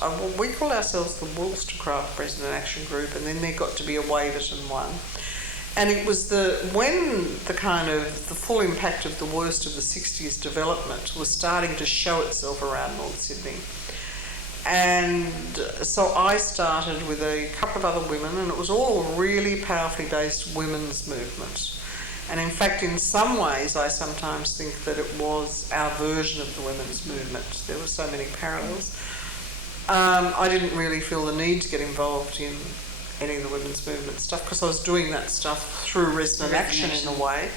Well, we call ourselves the Wollstonecraft Resident Action Group, and then there got to be a Waverton one. And it was when the full impact of the worst of the 60s development was starting to show itself around North Sydney. And so I started with a couple of other women, and it was all really powerfully based women's movement. And in fact, in some ways, I sometimes think that it was our version of the women's movement. There were so many parallels. I didn't really feel the need to get involved in any of the women's movement stuff because I was doing that stuff through resident action in a way.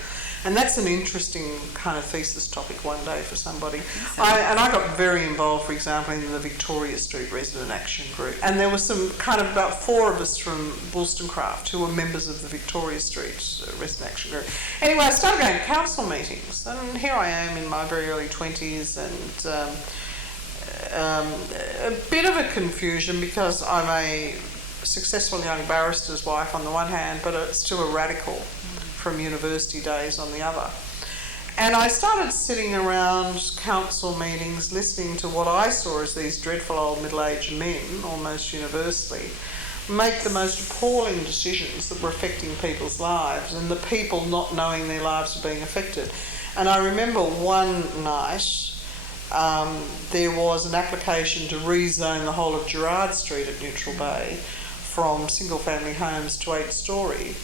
And that's an interesting kind of thesis topic one day for somebody. I got very involved, for example, in the Victoria Street Resident Action Group. And there were some about 4 of us from Wollstonecraft who were members of the Victoria Street Resident Action Group. Anyway, I started going to council meetings, and here I am in my very early 20s, and a bit of a confusion because I'm a successful young barrister's wife on the one hand, but still a radical from university days on the other. And I started sitting around council meetings listening to what I saw as these dreadful old middle-aged men, almost universally, make the most appalling decisions that were affecting people's lives, and the people not knowing their lives were being affected. And I remember one night there was an application to rezone the whole of Gerrard Street at Neutral Bay from single-family homes to 8-storey.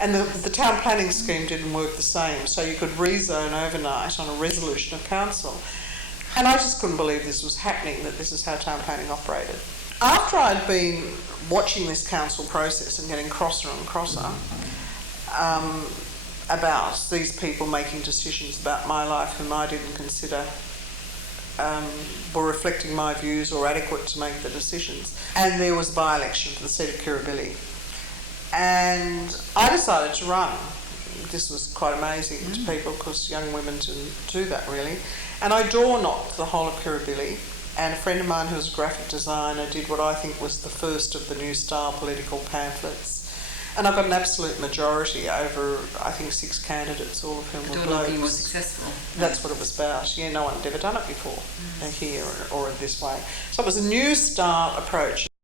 And the town planning scheme didn't work the same, so you could rezone overnight on a resolution of council. And I just couldn't believe this was happening, that this is how town planning operated. After I'd been watching this council process and getting crosser and crosser about these people making decisions about my life whom I didn't consider were reflecting my views or adequate to make the decisions, and there was a by-election for the seat of Kirribilli. And I decided to run. This was quite amazing to people because young women didn't do that really. And I door-knocked the whole of Kirribilli, and a friend of mine who was a graphic designer did what I think was the first of the new style political pamphlets. And I got an absolute majority over, I think, 6 candidates, all of whom were blokes. Door-knocking was successful. That's what it was about. Yeah, no one had ever done it before here or this way. So it was a new style approach.